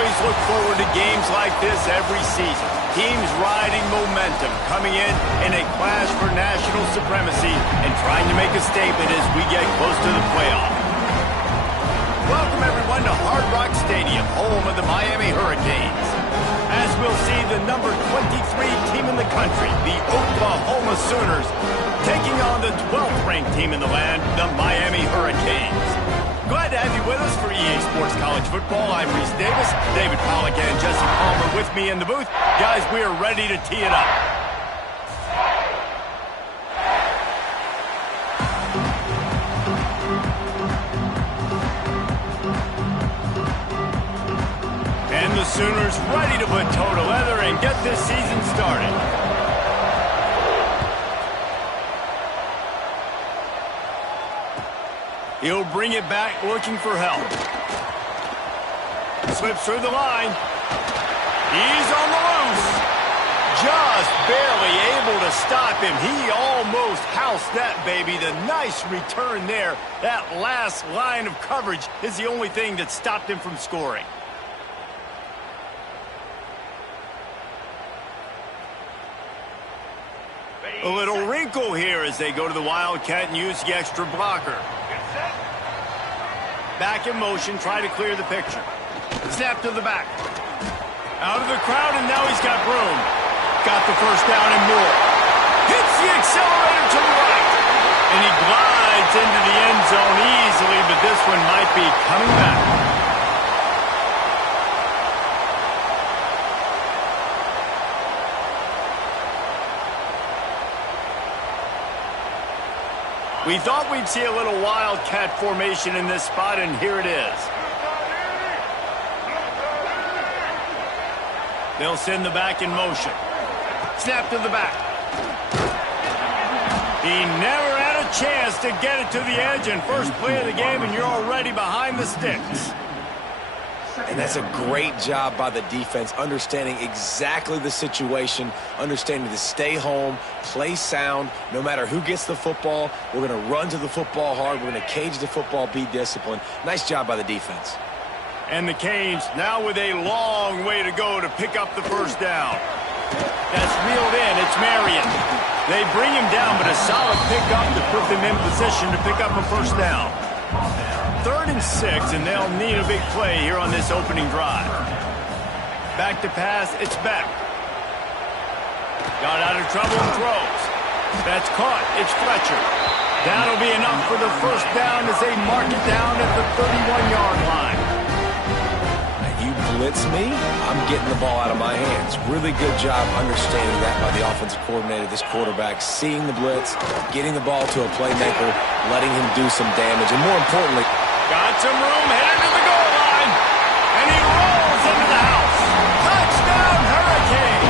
always look forward to games like this every season. Teams riding momentum, coming in a clash for national supremacy and trying to make a statement as we get close to the playoff. Welcome everyone to Hard Rock Stadium, home of the Miami Hurricanes. As we'll see, the number 23 team in the country, the Oklahoma Sooners, taking on the 12th ranked team in the land, the Miami Hurricanes. Glad to have you with us for EA Sports College Football. I'm Reese Davis, David Pollack and Jesse Palmer with me in the booth. Guys, we are ready to tee it up. And the Sooners ready to put toe to leather and get this season started. He'll bring it back looking for help. Slips through the line. He's on the loose. Just barely able to stop him. He almost housed that baby. The nice return there. That last line of coverage is the only thing that stopped him from scoring. A little wrinkle here as they go to the Wildcat and use the extra blocker. Back in motion, try to clear the picture. Snap to the back. Out of the crowd, and now he's got room. Got the first down and more. Hits the accelerator to the right. And he glides into the end zone easily, but this one might be coming back. We thought we'd see a little Wildcat formation in this spot, and here it is. They'll send the back in motion. Snap to the back. He never had a chance to get it to the edge, and first play of the game, and you're already behind the sticks. And that's a great job by the defense, understanding exactly the situation, understanding to stay home, play sound. No matter who gets the football, we're going to run to the football hard. We're going to cage the football, be disciplined. Nice job by the defense. And the Canes now with a long way to go to pick up the first down. That's reeled in. It's Marion. They bring him down, but a solid pickup to put them in position to pick up a first down. 3rd and 6, and they'll need a big play here on this opening drive. Back to pass, it's Beck. Got out of trouble and throws. That's caught, it's Fletcher. That'll be enough for the first down as they mark it down at the 31-yard line. You blitz me, I'm getting the ball out of my hands. Really good job understanding that by the offensive coordinator, this quarterback, seeing the blitz, getting the ball to a playmaker, letting him do some damage, and more importantly, got some room, headed to the goal line, and he rolls into the house. Touchdown, Hurricane!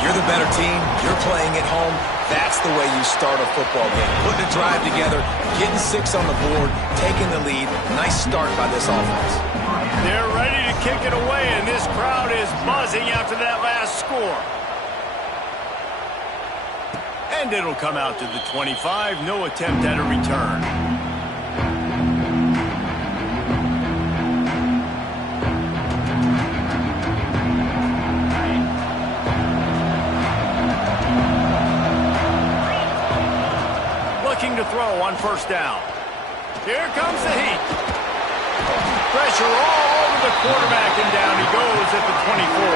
You're the better team. You're playing at home. That's the way you start a football game. Putting a drive together, getting 6 on the board, taking the lead. Nice start by this offense. They're ready to kick it away, and this crowd is buzzing after that last score. And it'll come out to the 25. No attempt at a return. Looking to throw on first down. Here comes the heat. Pressure all over the quarterback, and down he goes at the 24.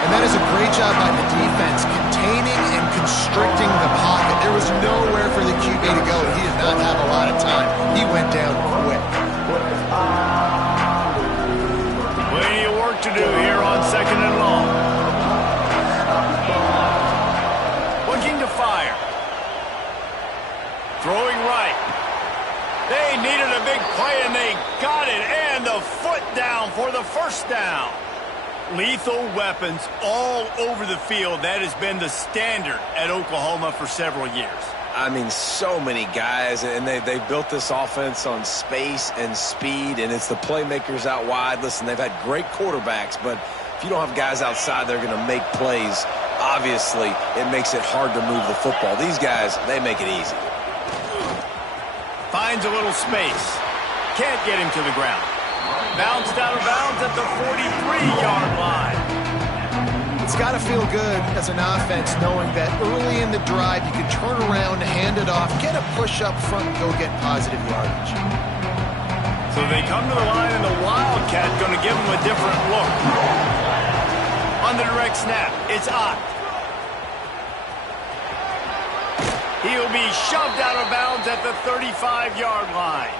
And that is a great job by the defense, containing and constricting the pocket. There was nowhere for the QB to go. He did not have a lot of time. He went down quick. Plenty of work to do here on 2nd and long. Looking to fire. Throwing right. They needed a big play, and they got it. And the foot down for the first down. Lethal weapons all over the field. That has been the standard at Oklahoma for several years. I mean, so many guys, and they built this offense on space and speed, and it's the playmakers out wide. Listen, they've had great quarterbacks, but if you don't have guys outside that are going to make plays, obviously it makes it hard to move the football. These guys, they make it easy. Finds a little space. Can't get him to the ground. Bounced out of bounds at the 43-yard line. It's got to feel good as an offense knowing that early in the drive you can turn around, hand it off, get a push up front, and go get positive yardage. So they come to the line, and the Wildcat going to give them a different look. On the direct snap, it's Ott. He'll be shoved out of bounds at the 35-yard line.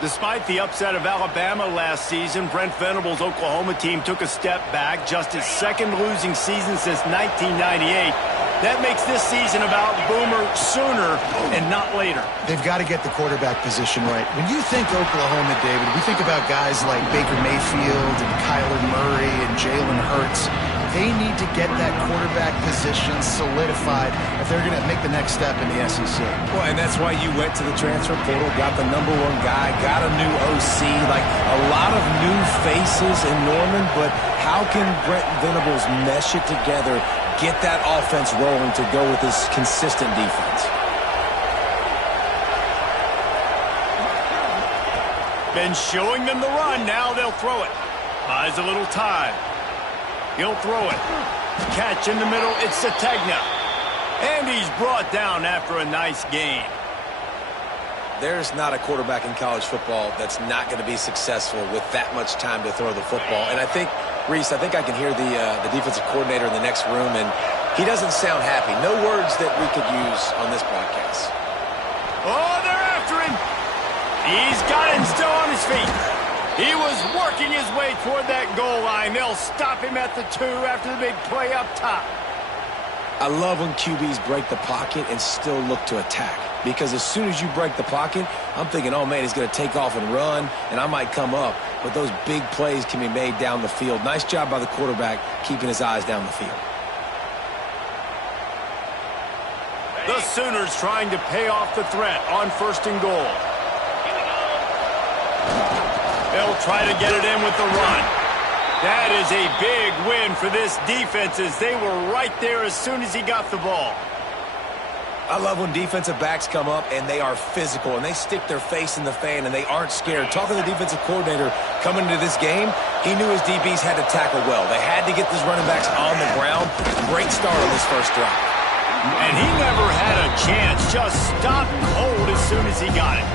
Despite the upset of Alabama last season, Brent Venables' Oklahoma team took a step back, just his second losing season since 1998. That makes this season about Boomer sooner and not later. They've got to get the quarterback position right. When you think Oklahoma, David, we think about guys like Baker Mayfield and Kyler Murray and Jalen Hurts. They need to get that quarterback position solidified if they're going to make the next step in the SEC. Well, and that's why you went to the transfer portal, got the #1 guy, got a new OC, like a lot of new faces in Norman, but how can Brent Venables mesh it together, get that offense rolling to go with this consistent defense? Been showing them the run, now they'll throw it. Buys a little time. He'll throw it. Catch in the middle, it's Sategna. And he's brought down after a nice gain. There's not a quarterback in college football that's not going to be successful with that much time to throw the football. And I think, Reese, I can hear the defensive coordinator in the next room, and he doesn't sound happy. No words that we could use on this broadcast. Oh, they're after him. He's got him still on his feet. He was working his way toward that goal line. They'll stop him at the 2 after the big play up top. I love when QBs break the pocket and still look to attack. Because as soon as you break the pocket, I'm thinking, oh, man, he's going to take off and run, and I might come up. But those big plays can be made down the field. Nice job by the quarterback keeping his eyes down the field. The Sooners trying to pay off the threat on 1st and goal. They'll try to get it in with the run. That is a big win for this defense as they were right there as soon as he got the ball. I love when defensive backs come up and they are physical and they stick their face in the fan and they aren't scared. Talking to the defensive coordinator coming into this game, he knew his DBs had to tackle well. They had to get these running backs on the ground. Great start on this first drive. And he never had a chance. Just stopped cold as soon as he got it.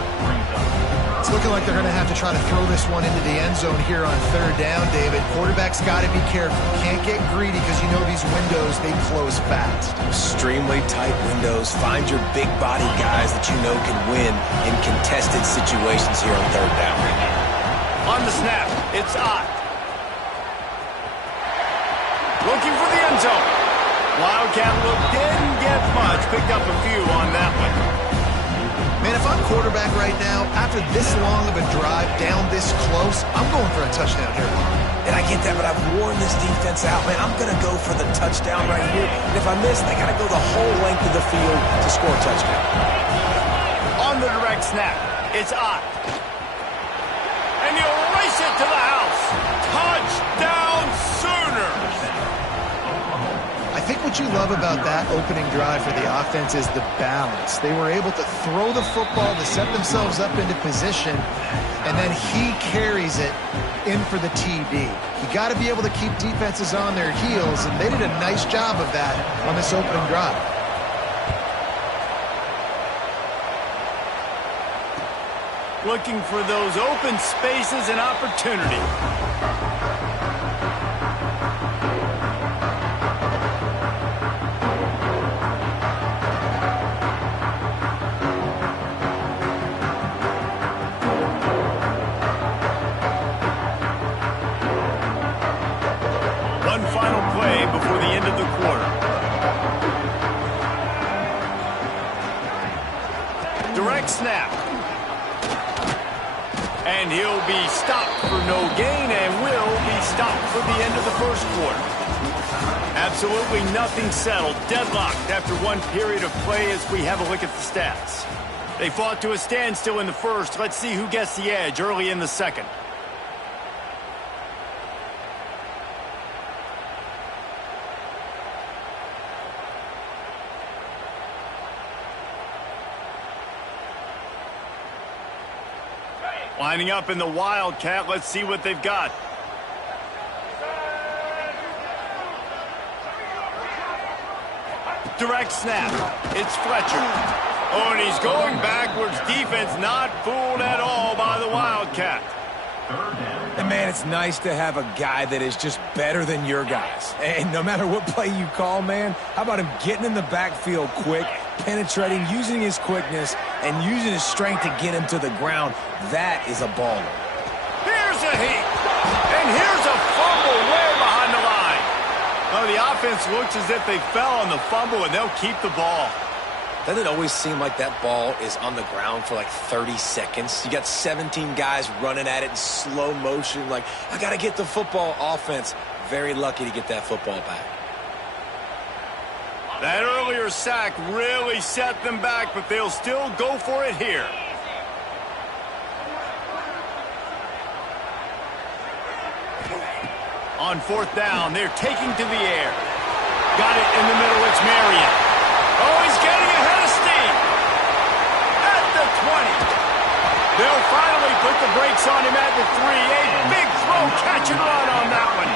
It's looking like they're going to have to try to throw this one into the end zone here on 3rd down, David. Quarterback's got to be careful. Can't get greedy because you know these windows, they close fast. Extremely tight windows. Find your big body guys that you know can win in contested situations here on 3rd down. On the snap, it's Ott. Looking for the end zone. Wildcat look didn't get much. Picked up a few on that one. Man, if I'm quarterback right now, after this long of a drive down this close, I'm going for a touchdown here. And I get that, but I've worn this defense out, man. I'm going to go for the touchdown right here. And if I miss, they got to go the whole length of the field to score a touchdown. On the direct snap, it's Ott. And he'll race it to the house. Touchdown Sooners! I think what you love about that opening drive for the offense is the balance. They were able to throw the football to set themselves up into position, and then he carries it in for the TD. You got to be able to keep defenses on their heels, and they did a nice job of that on this opening drive. Looking for those open spaces and opportunity. One final play before the end of the quarter. Direct snap. And he'll be stopped for no gain and will be stopped for the end of the first quarter. Absolutely nothing settled. Deadlocked after one period of play as we have a look at the stats. They fought to a standstill in the first. Let's see who gets the edge early in the second. Lining up in the Wildcat. Let's see what they've got. Direct snap. It's Fletcher. Oh, and he's going backwards. Defense not fooled at all by the Wildcat. And, man, it's nice to have a guy that is just better than your guys. And no matter what play you call, man, how about him getting in the backfield quick, penetrating, using his quickness, and using his strength to get him to the ground. That is a baller. Here's a heat. And here's a fumble way behind the line. Oh, the offense looks as if they fell on the fumble, and they'll keep the ball. Doesn't it always seem like that ball is on the ground for like 30 seconds? You got 17 guys running at it in slow motion. Like, I got to get the football. Offense, very lucky to get that football back. That earlier sack really set them back, but they'll still go for it here. On fourth down, they're taking to the air. Got it in the middle, it's Marion. Oh, he's getting ahead of steam. At the 20. They'll finally put the brakes on him at the 3. A big throw, catch and run on that one.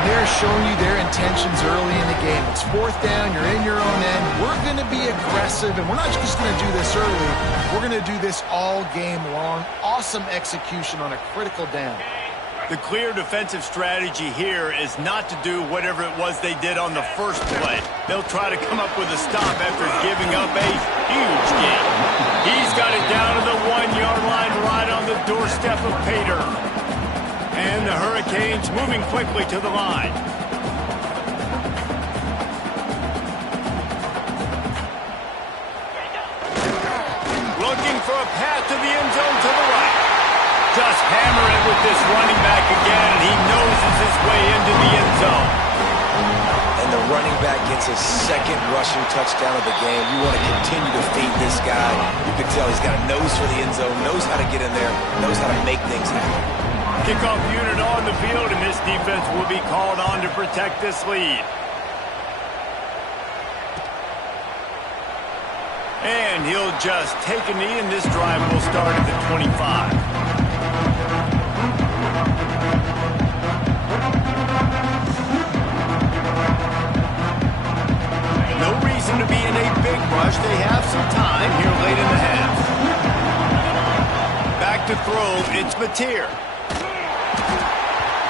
And they're showing you their intentions early in the game. It's fourth down, you're in your own end. We're going to be aggressive, and we're not just going to do this early. We're going to do this all game long. Awesome execution on a critical down. The clear defensive strategy here is not to do whatever it was they did on the first play. They'll try to come up with a stop after giving up a huge gain. He's got it down to the 1-yard line right on the doorstep of Pater. And the Hurricanes moving quickly to the line. Looking for a path to the end zone to the right. Just hammer it with this running back again, and he noses his way into the end zone. And the running back gets his second rushing touchdown of the game. You want to continue to feed this guy. You can tell he's got a nose for the end zone, knows how to get in there, knows how to make things happen. Kickoff unit on the field, and this defense will be called on to protect this lead. And he'll just take a knee, and this drive will start at the 25. No reason to be in a big rush. They have some time here late in the half. Back to throw, it's Mateer.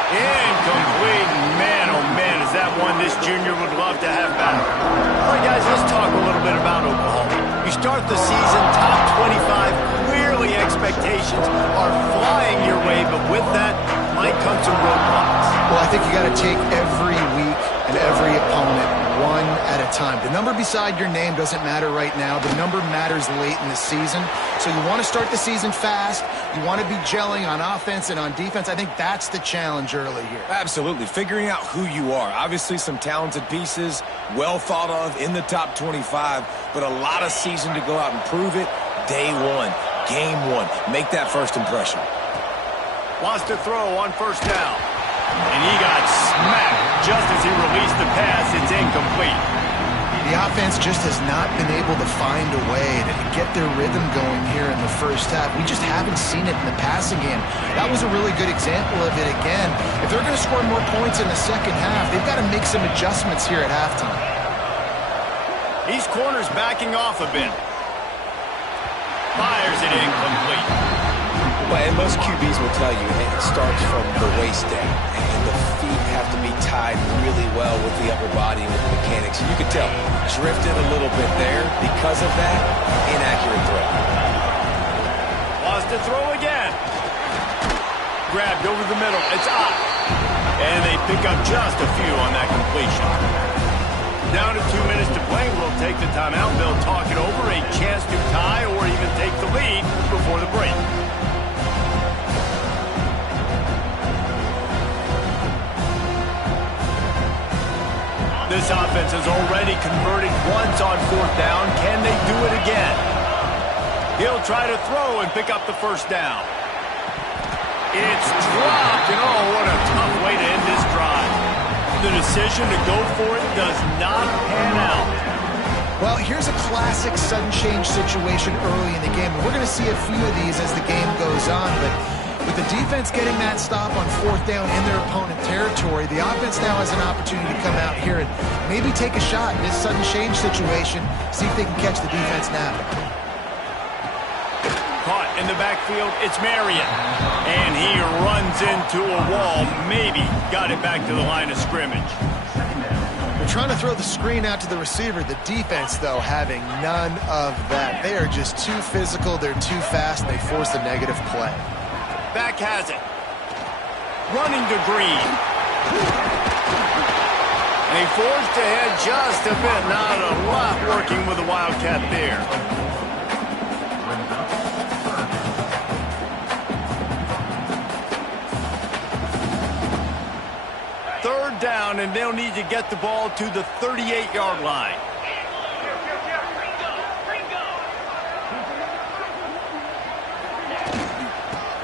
Incomplete. Man, oh man, is that one this junior would love to have back. All right, guys, let's talk a little bit about Oklahoma. You start the season top 25. Clearly, expectations are flying your way, but with that might come some roadblocks. Well, I think you got to take every week and every opponent one at a time. The number beside your name doesn't matter right now. The number matters late in the season. So you want to start the season fast. You want to be gelling on offense and on defense. I think that's the challenge early here. Absolutely. Figuring out who you are. Obviously some talented pieces, well thought of in the top 25, but a lot of season to go out and prove it. Day one, game one. Make that first impression. Wants to throw on first down. And he got smacked just as he released the pass. It's incomplete. The offense just has not been able to find a way to get their rhythm going here in the first half. We just haven't seen it in the passing game. That was a really good example of it again. If they're going to score more points in the second half, they've got to make some adjustments here at halftime. These corners backing off a bit. Fires it incomplete. Well, and most QBs will tell you it starts from the waist down, and the feet have to be tied really well with the upper body and with the mechanics. You could tell, drifted a little bit there. Because of that, inaccurate throw. Wants to throw again. Grabbed over the middle. It's up. And they pick up just a few on that completion. Down to 2 minutes to play. We'll take the timeout. They'll talk it over. A chance to tie or even take the lead before the break. This offense has already converted once on fourth down. Can they do it again? He'll try to throw and pick up the first down. It's dropped, and oh, what a tough way to end this drive. The decision to go for it does not pan out. Well, here's a classic sudden change situation early in the game. We're going to see a few of these as the game goes on, but with the defense getting that stop on 4th down in their opponent territory, the offense now has an opportunity to come out here and maybe take a shot in this sudden change situation, see if they can catch the defense now. Caught in the backfield, it's Marion. And he runs into a wall, maybe got it back to the line of scrimmage. They're trying to throw the screen out to the receiver. The defense, though, having none of that. They are just too physical, they're too fast, and they force a negative play. Back has it. Running to Green. And he forged ahead just a bit. Not a lot working with the Wildcat there. Third down, and they'll need to get the ball to the 38-yard line.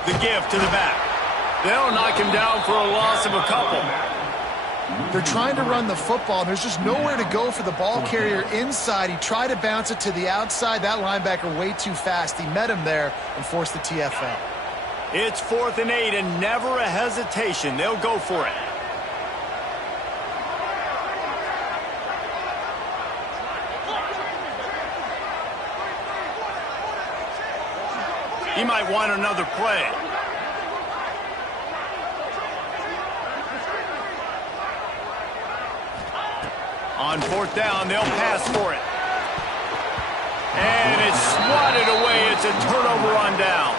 The give to the back. They'll knock him down for a loss of a couple. They're trying to run the football. There's just nowhere to go for the ball carrier inside. He tried to bounce it to the outside. That linebacker way too fast. He met him there and forced the TFL. It's 4th and 8 and never a hesitation. They'll go for it. He might want another play. On 4th down, they'll pass for it. And it's swatted away. It's a turnover on downs.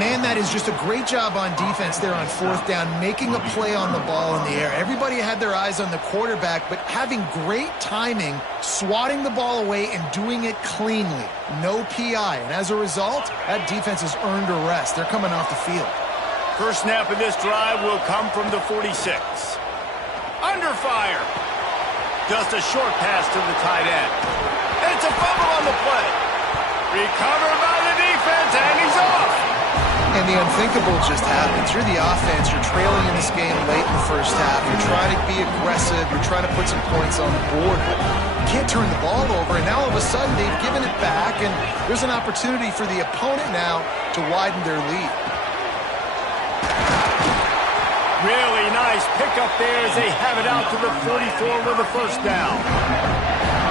Man, that is just a great job on defense there on 4th down, making a play on the ball in the air. Everybody had their eyes on the quarterback, but having great timing, swatting the ball away and doing it cleanly. No PI. And as a result, that defense has earned a rest. They're coming off the field. First snap of this drive will come from the 46. Under fire. Just a short pass to the tight end. It's a fumble on the play. Recovered by the defense, and he's off. And the unthinkable just happened. Through the offense, you're trailing in this game late in the first half. You're trying to be aggressive. You're trying to put some points on the board. But you can't turn the ball over. And now all of a sudden, they've given it back. And there's an opportunity for the opponent now to widen their lead. Really nice pickup there as they have it out to the 44 with a first down.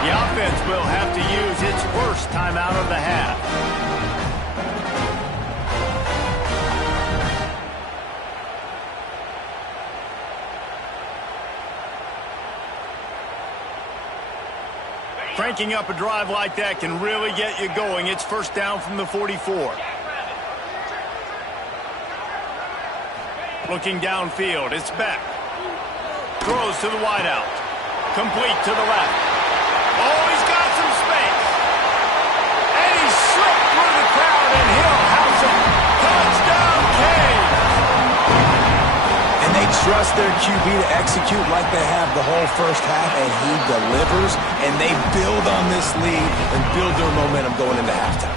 The offense will have to use its first timeout of the half. Cranking up a drive like that can really get you going. It's first down from the 44. Looking downfield, it's Beck. Throws to the wideout. Complete to the left. Oh, he's got some space. And he slipped through the crowd, and he'll house it. Touchdown, Kane. And they trust their QB to execute like they have the whole first half, and he delivers, and they build on this lead and build their momentum going into halftime.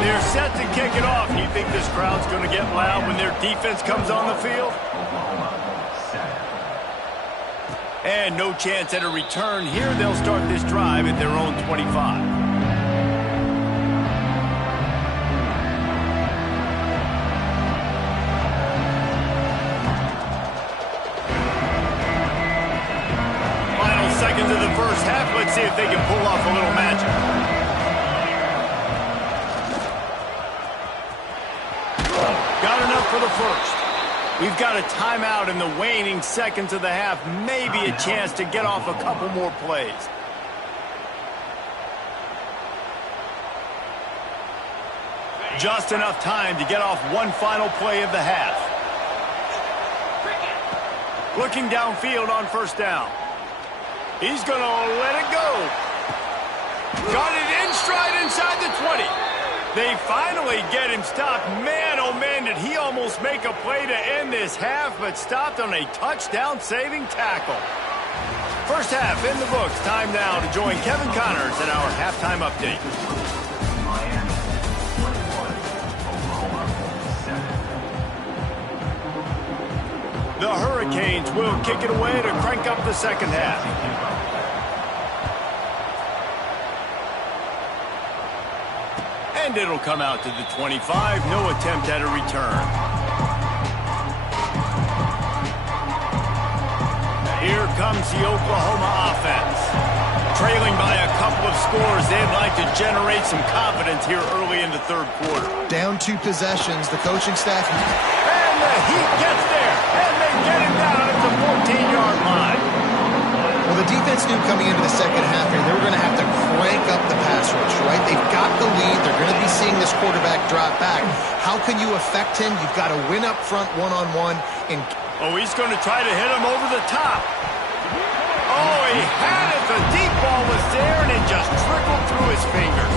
They're set to kick it off. You think this crowd's going to get loud when their defense comes on the field? And no chance at a return here. They'll start this drive at their own 25. Final seconds of the first half. Let's see if they can pull off a little magic. Got enough for the first. We've got a timeout in the waning seconds of the half. Maybe a chance to get off a couple more plays. Just enough time to get off one final play of the half. Looking downfield on first down. He's going to let it go. Got it in stride inside the 20. They finally get him stopped. Man, oh man, did he almost make a play to end this half, but stopped on a touchdown-saving tackle. First half in the books. Time now to join Kevin Connors in our halftime update. The Hurricanes will kick it away to crank up the second half. And it'll come out to the 25. No attempt at a return. Here comes the Oklahoma offense. Trailing by a couple of scores, they'd like to generate some confidence here early in the third quarter. Down 2 possessions, the coaching staff. And the Heat gets there, and they get it down at the 14-yard line. Well, the defense knew coming into the second half here, they were going to have to crank up the pass rush, right? They've got the lead. They're going to be seeing this quarterback drop back. How can you affect him? You've got to win up front one-on-one. Oh, he's going to try to hit him over the top. Oh, he had it. The deep ball was there, and it just trickled through his fingers.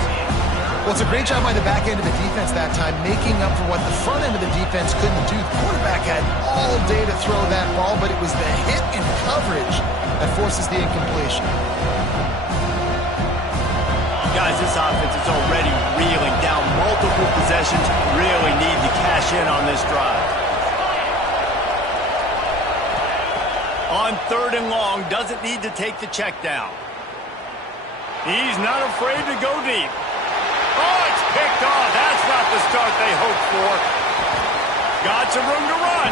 Well, it's a great job by the back end of the defense that time, making up for what the front end of the defense couldn't do. The quarterback had all day to throw that ball, but it was the hit and coverage that forces the incompletion. Guys, this offense is already reeling down multiple possessions. Really need to cash in on this drive. On 3rd and long, doesn't need to take the check down. He's not afraid to go deep. Oh, it's picked off. That's not the start they hoped for. Got some room to run.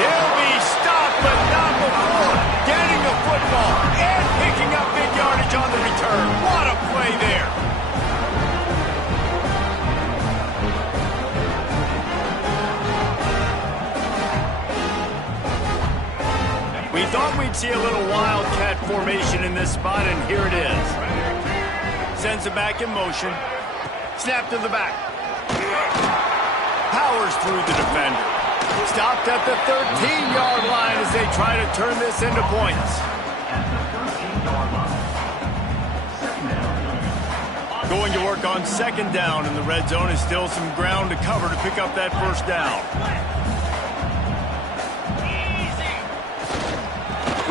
He'll be stopped, but not before getting the football and picking up big yardage on the return. What a play there. We thought we'd see a little wildcat formation in this spot, and here it is. Sends it back in motion. Snap to the back. Powers through the defender. Stopped at the 13-yard line as they try to turn this into points. Going to work on 2nd down in the red zone is still some ground to cover to pick up that 1st down.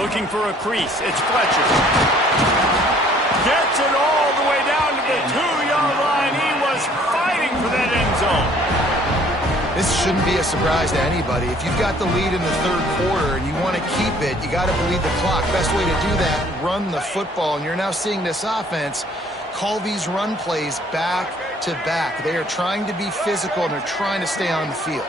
Looking for a crease. It's Fletcher. Gets it all the way down to the 2-yard line. He was fighting for that end zone. This shouldn't be a surprise to anybody. If you've got the lead in the 3rd quarter and you want to keep it, you got to bleed the clock. Best way to do that, run the football. And you're now seeing this offense call these run plays back to back. They are trying to be physical, and they're trying to stay on the field.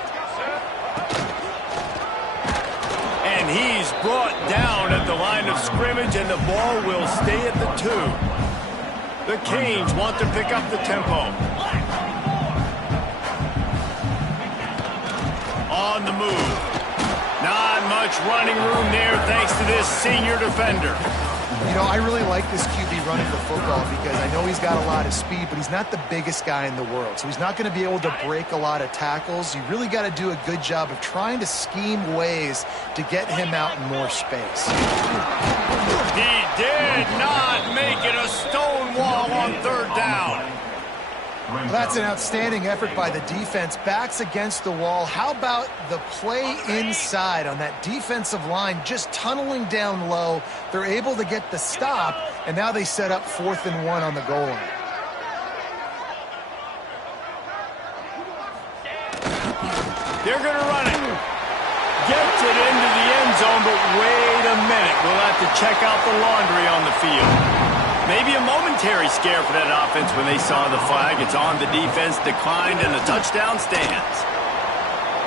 And he's brought down at the line of scrimmage, and the ball will stay at the 2. The Canes want to pick up the tempo. On the move. Not much running room there thanks to this senior defender. You know, I really like this QB running the football because I know he's got a lot of speed, but he's not the biggest guy in the world. So he's not going to be able to break a lot of tackles. You really got to do a good job of trying to scheme ways to get him out in more space. He did not make it a stone wall on 3rd down. Well, that's an outstanding effort by the defense. Backs against the wall. How about the play inside on that defensive line, just tunneling down low? They're able to get the stop, and now they set up 4th and 1 on the goal line. They're going to run it. Gets it into the end zone, but wait a minute. We'll have to check out the laundry on the field. Maybe a momentary scare for that offense when they saw the flag. It's on the defense, declined, and the touchdown stands.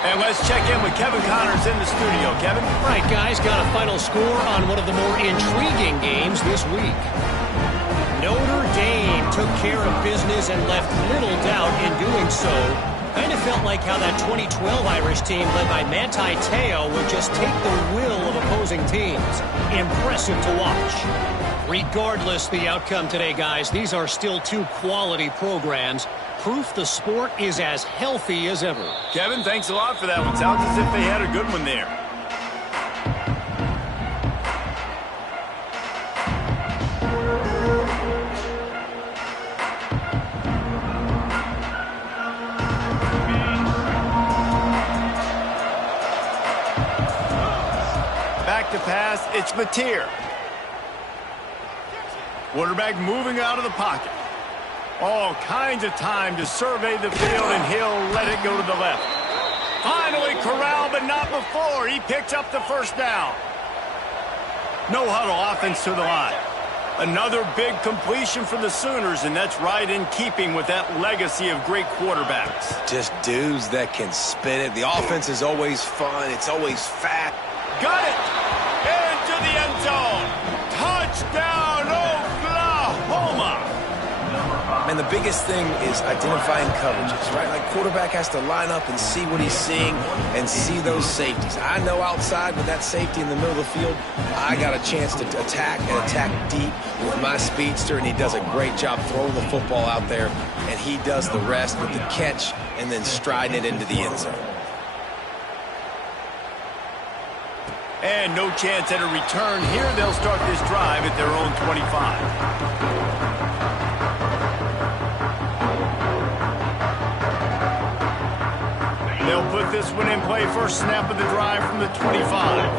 And let's check in with Kevin Connors in the studio. Kevin? Right, guys, got a final score on one of the more intriguing games this week. Notre Dame took care of business and left little doubt in doing so. Kind of felt like how that 2012 Irish team led by Manti Te'o would just take the will of opposing teams. Impressive to watch. Regardless the outcome today, guys, these are still 2 quality programs. Proof the sport is as healthy as ever. Kevin, thanks a lot for that one. Sounds as if they had a good one there. Back to pass, it's Mateer. Quarterback moving out of the pocket. All kinds of time to survey the field, and he'll let it go to the left. Finally corralled, but not before. He picks up the 1st down. No huddle offense to the line. Another big completion for the Sooners, and that's right in keeping with that legacy of great quarterbacks. Just dudes that can spin it. The offense is always fun. It's always fast. Got it! Into the end zone. Touchdown, Oklahoma! And the biggest thing is identifying coverages, right? Like quarterback has to line up and see what he's seeing and see those safeties. I know outside with that safety in the middle of the field, I got a chance to attack and attack deep with my speedster, and he does a great job throwing the football out there, and he does the rest with the catch and then striding it into the end zone. And no chance at a return here. They'll start this drive at their own 25. They'll put this one in play first snap of the drive from the 25.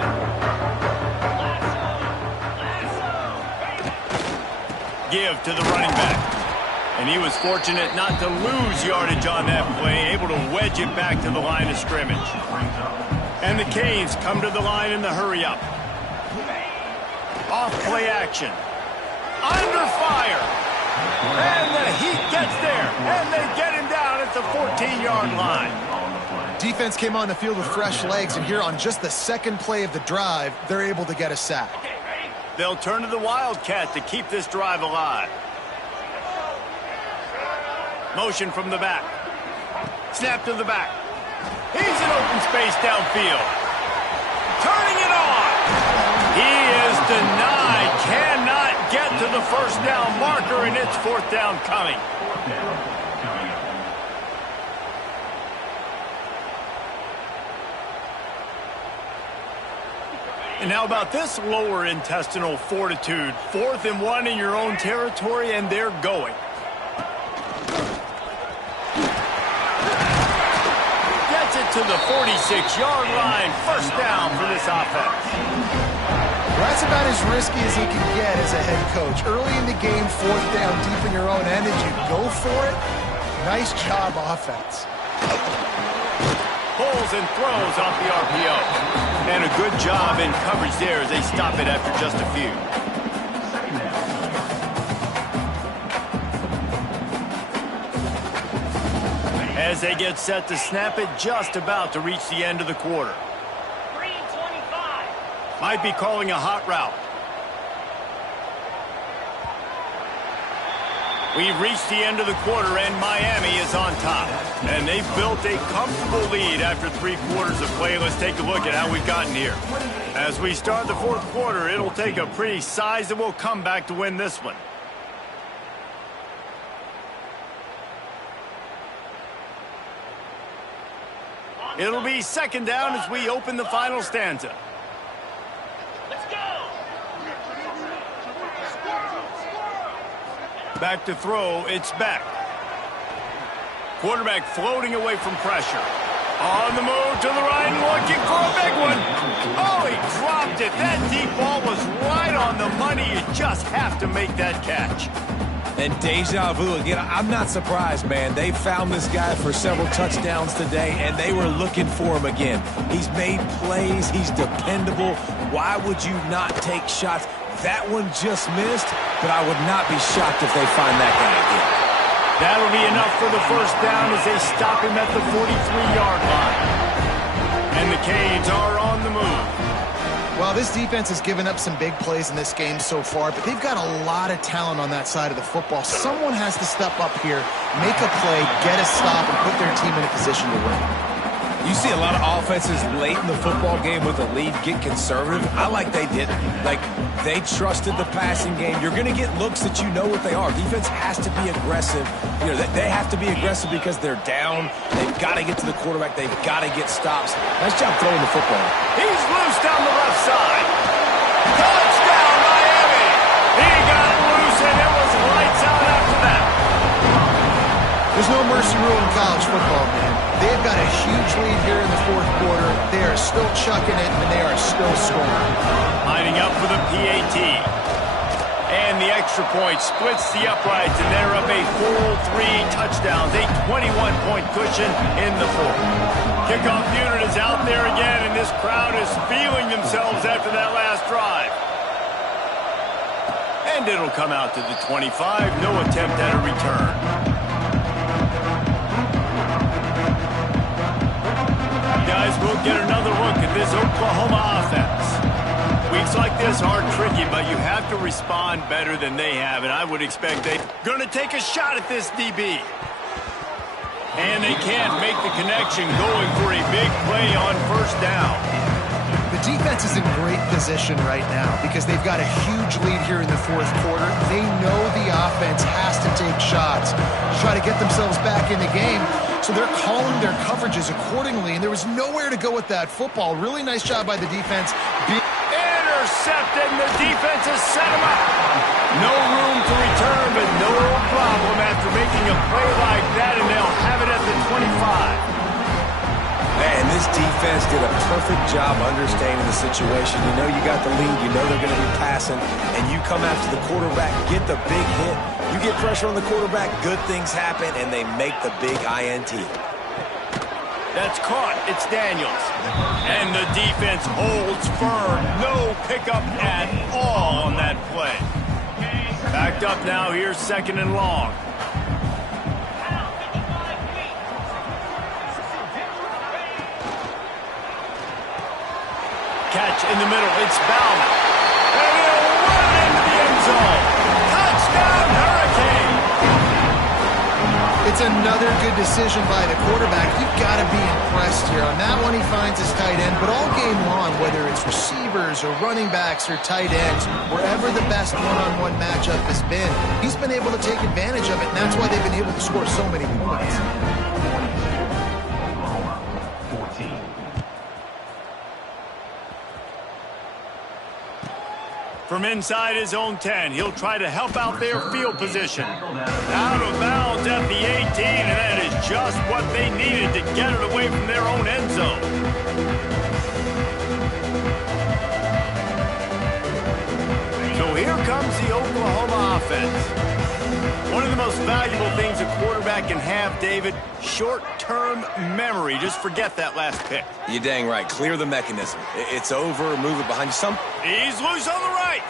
Give to the running back. And he was fortunate not to lose yardage on that play, able to wedge it back to the line of scrimmage. And the Canes come to the line in the hurry-up. Off play action. Under fire. And the Heat gets there. And they get him down at the 14-yard line. Defense came on the field with fresh legs, and here on just the second play of the drive, they're able to get a sack. They'll turn to the Wildcat to keep this drive alive. Motion from the back. Snap to the back. He's in open space downfield. Turning it on. He is denied. Cannot get to the first down marker, and it's fourth down coming. And how about this lower intestinal fortitude? 4th and 1 in your own territory, and they're going. Gets it to the 46-yard line. First down for this offense. Well, that's about as risky as he can get as a head coach. Early in the game, 4th down deep in your own end, and you go for it. Nice job, offense. Pulls and throws off the RPO. And a good job in coverage there as they stop it after just a few. As they get set to snap it, just about to reach the end of the quarter. 3:25. Might be calling a hot route. We've reached the end of the quarter, and Miami is on top. And they've built a comfortable lead after 3 quarters of play. Let's take a look at how we've gotten here. As we start the 4th quarter, it'll take a pretty sizable comeback to win this one. It'll be second down as we open the final stanza. Back to throw, it's back. Quarterback floating away from pressure. On the move to the right, looking for a big one. Oh, he dropped it. That deep ball was right on the money. You just have to make that catch. And deja vu again. I'm not surprised, man. They found this guy for several touchdowns today, and they were looking for him again. He's made plays. He's dependable. Why would you not take shots? That one just missed, but I would not be shocked if they find that guy again. That'll be enough for the first down as they stop him at the 43-yard line. And the Canes are on the move. Well, this defense has given up some big plays in this game so far, but they've got a lot of talent on that side of the football. Someone has to step up here, make a play, get a stop, and put their team in a position to win. You see a lot of offenses late in the football game with a lead get conservative. I like they didn't. Like, they trusted the passing game. You're going to get looks that you know what they are. Defense has to be aggressive. You know, they have to be aggressive because they're down. They've got to get to the quarterback. They've got to get stops. Nice job throwing the football. He's loose down the left side. Touchdown, Miami! He got loose, and it was lights out after that. There's no mercy rule in college football, man. They've got a huge lead here in the 4th quarter. They are still chucking it, and they are still scoring. Lining up for the PAT. And the extra point splits the uprights, and they're up a full 3 touchdowns, a 21-point cushion in the 4th. Kickoff unit is out there again, and this crowd is feeling themselves after that last drive. And it'll come out to the 25. No attempt at a return. Guys, we'll get another look at this Oklahoma offense. Weeks like this are tricky, but you have to respond better than they have, and I would expect they're going to take a shot at this DB. And they can't make the connection, going for a big play on first down. The defense is in great position right now because they've got a huge lead here in the fourth quarter. They know the offense has to take shots to try to get themselves back in the game. So they're calling their coverages accordingly, and there was nowhere to go with that football. Really nice job by the defense. Intercepted, and the defense has set him up. No room to return, but no problem after making a play like that, and they'll have it at the 25. Man, this defense did a perfect job understanding the situation. You know you got the lead, you know they're going to be passing, and you come after the quarterback, get the big hit. You get pressure on the quarterback, good things happen, and they make the big INT. That's caught. It's Daniels. And the defense holds firm. No pickup at all on that play. Backed up now. Here's second and long. Catch in the middle. It's Bauman. And he'll run into the end zone. Touchdown, Hurricane. It's another good decision by the quarterback. You've got to be impressed here. On that one, he finds his tight end. But all game long, whether it's receivers or running backs or tight ends, wherever the best one-on-one matchup has been, he's been able to take advantage of it, and that's why they've been able to score so many points. From inside his own 10, he'll try to help out their field position. Out of bounds at the 18, and that is just what they needed to get it away from their own end zone. So here comes the Oklahoma offense. One of the most valuable things a quarterback can have, David, short-term memory. Just forget that last pick. You're dang right. Clear the mechanism. It's over. Move it behind you. He's loose on the right.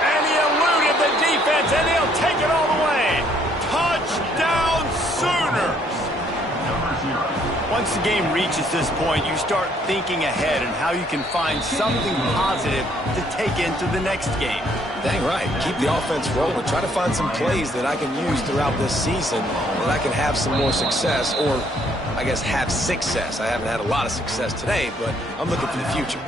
And he eluded the defense, and he'll take it all the way. Touchdown, Sooners. Once the game reaches this point, you start thinking ahead and how you can find something positive to take into the next game. Dang right. Keep the offense rolling. Try to find some plays that I can use throughout this season that I can have some more success, or I guess have success. I haven't had a lot of success today, but I'm looking for the future.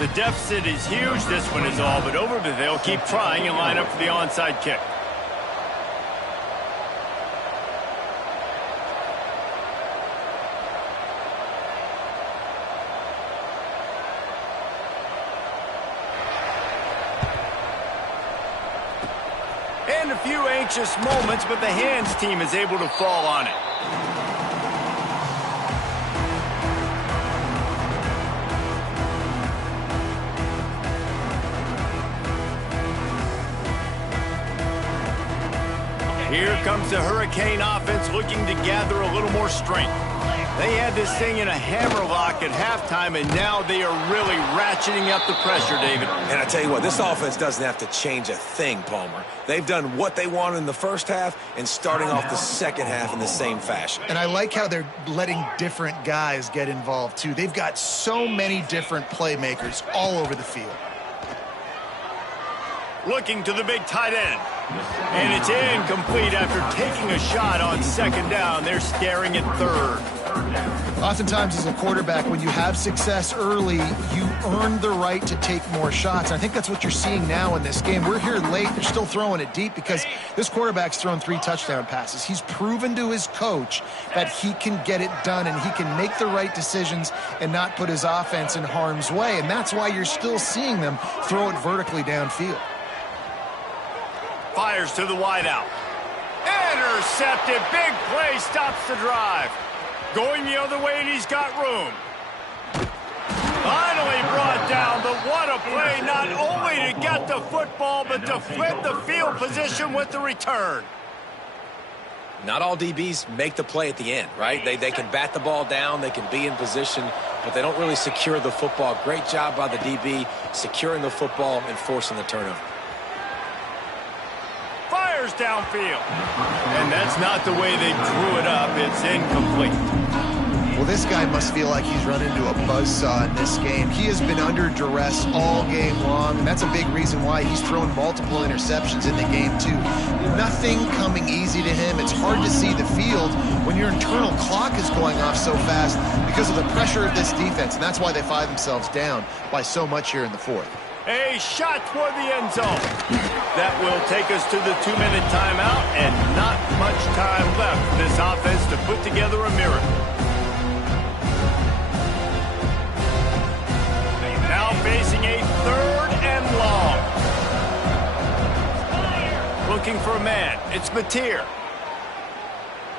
The deficit is huge. This one is all but over, but they'll keep trying and line up for the onside kick. And a few anxious moments, but the hands team is able to fall on it. Here comes the Hurricane offense looking to gather a little more strength. They had this thing in a hammerlock at halftime, and now they are really ratcheting up the pressure, David. And I tell you what, this offense doesn't have to change a thing, Palmer. They've done what they wanted in the first half and starting off the second half in the same fashion. And I like how they're letting different guys get involved, too. They've got so many different playmakers all over the field. Looking to the big tight end. And it's incomplete after taking a shot on second down. They're staring at third. Oftentimes as a quarterback, when you have success early, you earn the right to take more shots. And I think that's what you're seeing now in this game. We're here late. They're still throwing it deep because this quarterback's thrown 3 touchdown passes. He's proven to his coach that he can get it done and he can make the right decisions and not put his offense in harm's way. And that's why you're still seeing them throw it vertically downfield. Fires to the wideout. Intercepted. Big play. Stops the drive. Going the other way, and he's got room. Finally brought down, but what a play, not only to get not the football, but to flip the field position with the return. Not all DBs make the play at the end, right? They can bat the ball down, they can be in position, but they don't really secure the football. Great job by the DB securing the football and forcing the turnover. Fires downfield. And that's not the way they drew it up. It's incomplete. Well, this guy must feel like he's run into a buzzsaw in this game. He has been under duress all game long, and that's a big reason why he's thrown multiple interceptions in the game, too. Nothing coming easy to him. It's hard to see the field when your internal clock is going off so fast because of the pressure of this defense, and that's why they find themselves down by so much here in the fourth. A shot toward the end zone. That will take us to the 2-minute timeout, and not much time left for this offense to put together a miracle. Now facing a 3rd and long. Looking for a man. It's Mateer.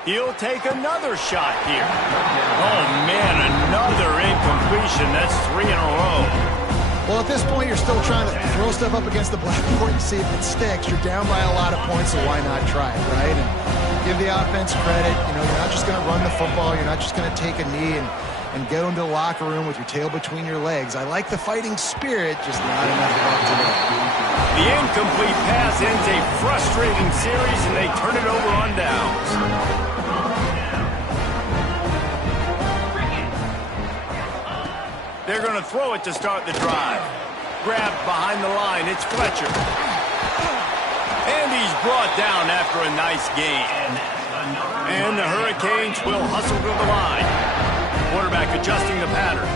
He'll take another shot here. Oh, man, another incompletion. That's 3 in a row. Well, at this point, you're still trying to throw stuff up against the blackboard and see if it sticks. You're down by a lot of points, so why not try it, right? And give the offense credit. You know, you're not just going to run the football. You're not just going to take a knee and go into the locker room with your tail between your legs. I like the fighting spirit, just not enough left today. The incomplete pass ends a frustrating series, and they turn it over on downs. They're going to throw it to start the drive. Grabbed behind the line. It's Fletcher. And he's brought down after a nice gain. And the Hurricanes will hustle to the line. Quarterback adjusting the pattern.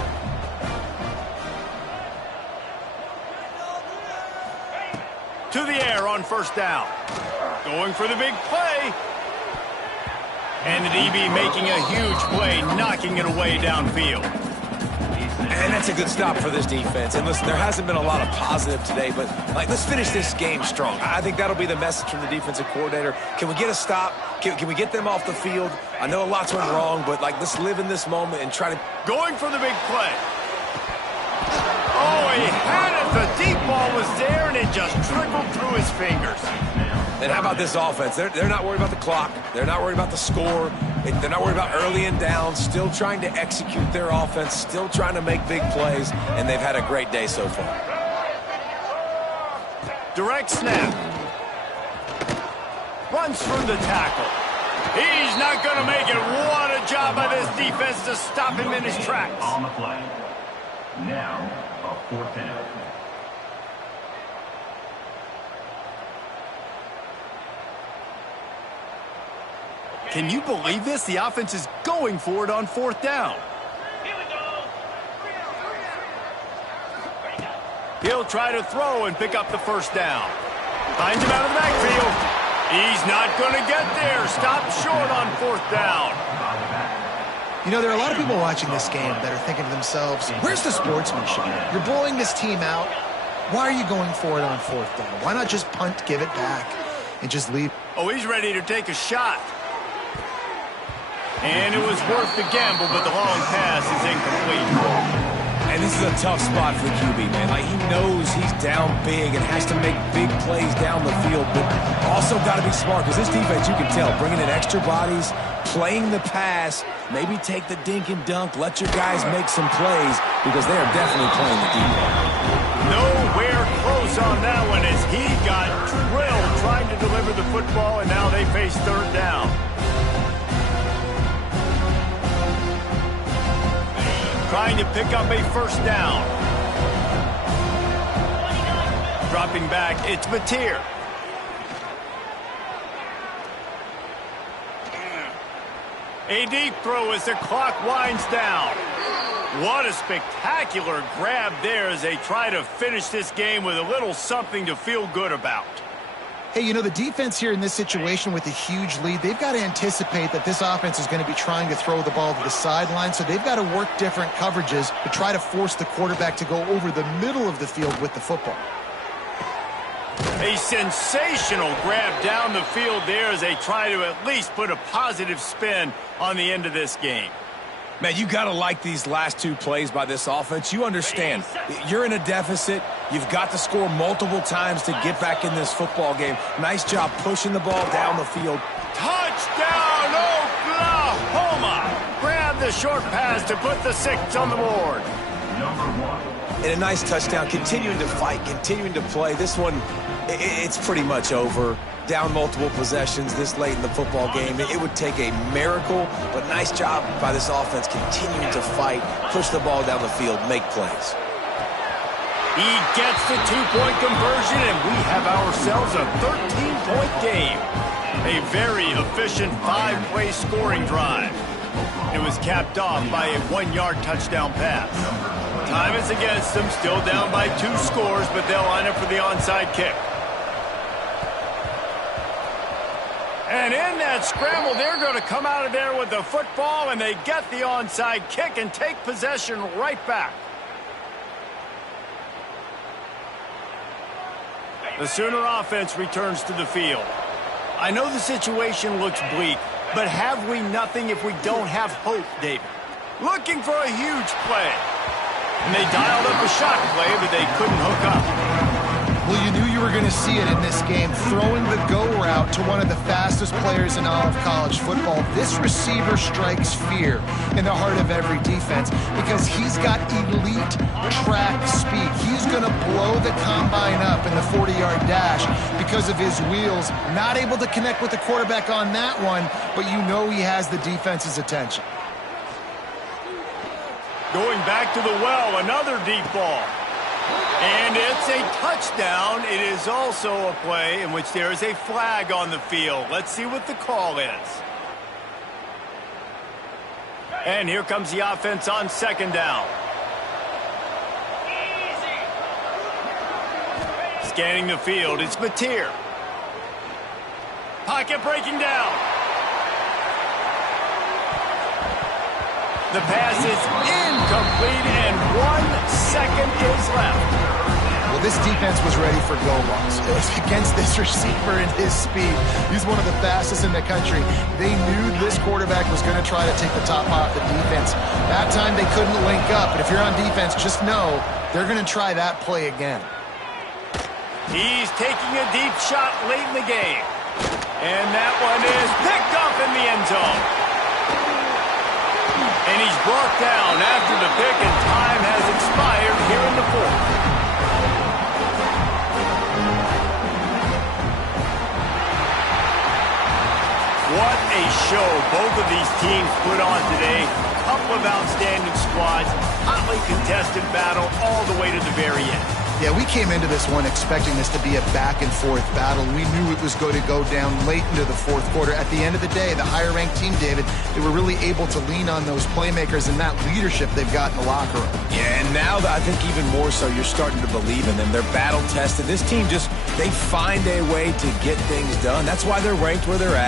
To the air on 1st down. Going for the big play. And the DB making a huge play, knocking it away downfield. And that's a good stop for this defense. And listen, there hasn't been a lot of positive today, but let's finish this game strong. I think that'll be the message from the defensive coordinator. Can we get a stop? Can we get them off the field? I know a lot's went wrong, but let's live in this moment and try to... Going for the big play. Oh, he had it. The deep ball was there, and it just trickled through his fingers. And how about this offense? They're not worried about the clock. They're not worried about the score. They're not worried about early and down. Still trying to execute their offense. Still trying to make big plays. And they've had a great day so far. Direct snap. Runs through the tackle. He's not going to make it. What a job by this defense to stop him in his tracks. On the play. Now, a 4th down. Can you believe this? The offense is going for it on 4th down. He'll try to throw and pick up the 1st down. Finds him out of the backfield. He's not going to get there. Stopped short on 4th down. You know, there are a lot of people watching this game that are thinking to themselves, where's the sportsmanship? You're blowing this team out. Why are you going for it on 4th down? Why not just punt, give it back, and just leave? Oh, he's ready to take a shot. And it was worth the gamble, but the long pass is incomplete. And this is a tough spot for the QB, man. He knows he's down big and has to make big plays down the field, but also got to be smart because this defense, you can tell, bringing in extra bodies, playing the pass, maybe take the dink and dunk, let your guys make some plays because they are definitely playing the deep ball. Nowhere close on that one as he got drilled trying to deliver the football, and now they face 3rd down. Trying to pick up a 1st down. Dropping back, it's Mateer. A deep throw as the clock winds down. What a spectacular grab there as they try to finish this game with a little something to feel good about. Hey, you know, the defense here in this situation with a huge lead, they've got to anticipate that this offense is going to be trying to throw the ball to the sideline, so they've got to work different coverages to try to force the quarterback to go over the middle of the field with the football. A sensational grab down the field there as they try to at least put a positive spin on the end of this game. Man, you got to like these last 2 plays by this offense. You understand, you're in a deficit. You've got to score multiple times to get back in this football game. Nice job pushing the ball down the field. Touchdown, Oklahoma! Grab the short pass to put the 6 on the board. And a nice touchdown, continuing to fight, continuing to play. This one, it's pretty much over. Down multiple possessions this late in the football game. It would take a miracle, but nice job by this offense continuing to fight, push the ball down the field, make plays. He gets the 2-point conversion, and we have ourselves a 13-point game. A very efficient 5-play scoring drive. It was capped off by a 1-yard touchdown pass. Time is against them, still down by 2 scores, but they'll line up for the onside kick. And in that scramble, they're going to come out of there with the football, and they get the onside kick and take possession right back. The Sooner offense returns to the field. I know the situation looks bleak, but have we nothing if we don't have hope, David? Looking for a huge play. And they dialed up a shot play, but they couldn't hook up. Well, you knew you were going to see it in this game, throwing the go route to one of the fastest players in all of college football. This receiver strikes fear in the heart of every defense because he's got elite track speed. He's going to blow the combine up in the 40-yard dash because of his wheels. Not able to connect with the quarterback on that one, but you know he has the defense's attention. Going back to the well, another deep ball. And it's a touchdown. It is also a play in which there is a flag on the field. Let's see what the call is. And here comes the offense on 2nd down. Scanning the field, it's Mateer. Pocket breaking down. The pass is incomplete, and 1 second is left. Well, this defense was ready for goal lines. It was against this receiver and his speed. He's one of the fastest in the country. They knew this quarterback was going to try to take the top off the defense. That time they couldn't link up, but if you're on defense, just know they're going to try that play again. He's taking a deep shot late in the game. And that one is picked up in the end zone. And he's brought down after the pick, and time has expired here in the 4th. What a show both of these teams put on today. A couple of outstanding squads, hotly contested battle all the way to the very end. Yeah, we came into this one expecting this to be a back-and-forth battle. We knew it was going to go down late into the 4th quarter. At the end of the day, the higher-ranked team, David, they were really able to lean on those playmakers and that leadership they've got in the locker room. Yeah, and now I think even more so, you're starting to believe in them. They're battle-tested. This team they find a way to get things done. That's why they're ranked where they're at.